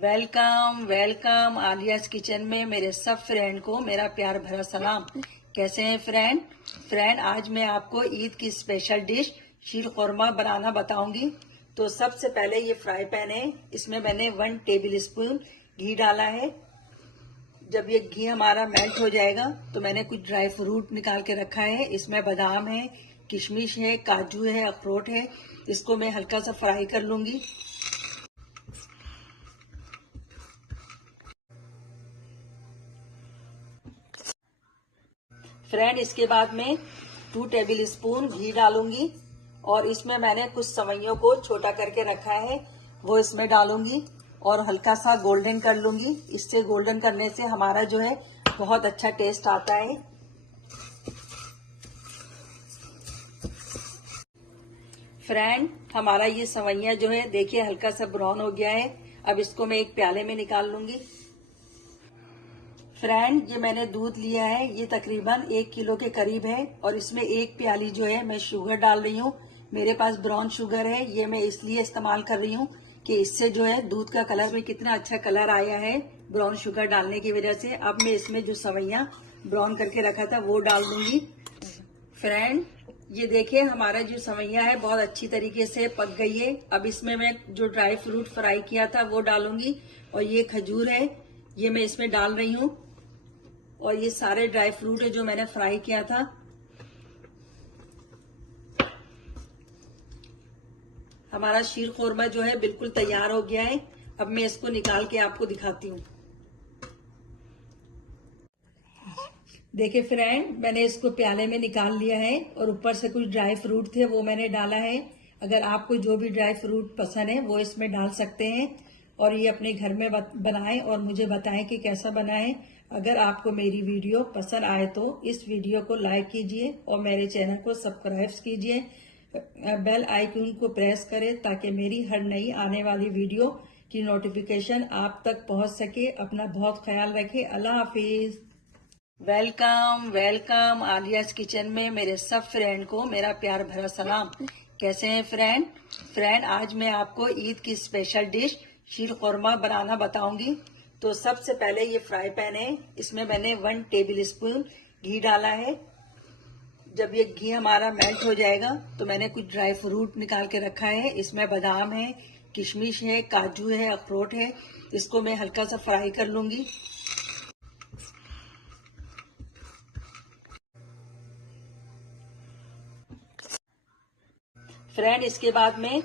Welcome welcome Alia's kitchen में मेरे सब फ्रेंड को मेरा प्यार भरा सलाम। कैसे हैं फ्रेंड आज मैं आपको ईद की स्पेशल डिश शीर खुरमा बनाना बताऊंगी। तो सबसे पहले ये फ्राई पैन है, इसमें मैंने 1 टेबल स्पून घी डाला है। जब ये घी हमारा मेल्ट हो जाएगा तो मैंने कुछ ड्राई फ्रूट निकाल के रखा है। इसमें बादाम है, किशमिश है, काजू है, अखरोट है। इसको मैं हल्का सा फ्राई कर लूंगी। फ्रेंड इसके बाद में 2 टेबल स्पून घी डालूंगी और इसमें मैंने कुछ सवैयों को छोटा करके रखा है, वो इसमें डालूंगी और हल्का सा गोल्डन कर लूंगी। इससे गोल्डन करने से हमारा जो है बहुत अच्छा टेस्ट आता है। फ्रेंड हमारा ये सवैया जो है देखिए हल्का सा ब्राउन हो गया है। अब इसको मैं एक प्याले में निकाल लूंगी। फ्रेंड ये मैंने दूध लिया है, ये तकरीबन 1 किलो के करीब है और इसमें 1 प्याली जो है मैं शुगर डाल रही हूँ। मेरे पास ब्राउन शुगर है, ये मैं इसलिए इस्तेमाल कर रही हूँ कि इससे जो है दूध का कलर में कितना अच्छा कलर आया है ब्राउन शुगर डालने की वजह से। अब मैं इसमें जो सवैया ब्राउन करके रखा था वो डाल दूंगी। फ्रेंड ये देखिए हमारा जो सवैया है बहुत अच्छी तरीके से पक गई है। अब इसमें मैं जो ड्राई फ्रूट फ्राई किया था वो डालूंगी और ये खजूर है, ये मैं इसमें डाल रही हूँ और ये सारे ड्राई फ्रूट है जो मैंने फ्राई किया था। हमारा शीर खुरमा जो है बिल्कुल तैयार हो गया है। अब मैं इसको निकाल के आपको दिखाती हूँ। देखिए फ्रेंड मैंने इसको प्याले में निकाल लिया है और ऊपर से कुछ ड्राई फ्रूट थे वो मैंने डाला है। अगर आपको जो भी ड्राई फ्रूट पसंद है वो इसमें डाल सकते हैं और ये अपने घर में बनाएं और मुझे बताएं कि कैसा बना है। अगर आपको मेरी वीडियो पसंद आए तो इस वीडियो को लाइक कीजिए और मेरे चैनल को सब्सक्राइब कीजिए। बेल आइकन को प्रेस करें ताकि मेरी हर नई आने वाली वीडियो की नोटिफिकेशन आप तक पहुंच सके। अपना बहुत ख्याल रखें। अल्लाह हाफिज। वेलकम वेलकम आलियाज किचन में मेरे सब फ्रेंड को मेरा प्यार भरा सलाम। कैसे हैं फ्रेंड आज मैं आपको ईद की स्पेशल डिश शीर खुरमा बनाना बताऊंगी। तो सबसे पहले ये फ्राई पैन है, इसमें मैंने 1 टेबल स्पून घी डाला है। जब ये घी हमारा मेल्ट हो जाएगा तो मैंने कुछ ड्राई फ्रूट निकाल के रखा है। इसमें बादाम है, किशमिश है, काजू है, अखरोट है। इसको मैं हल्का सा फ्राई कर लूंगी। फ्रेंड इसके बाद में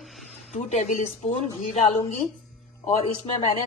2 टेबल स्पून घी डालूंगी और इसमें मैंने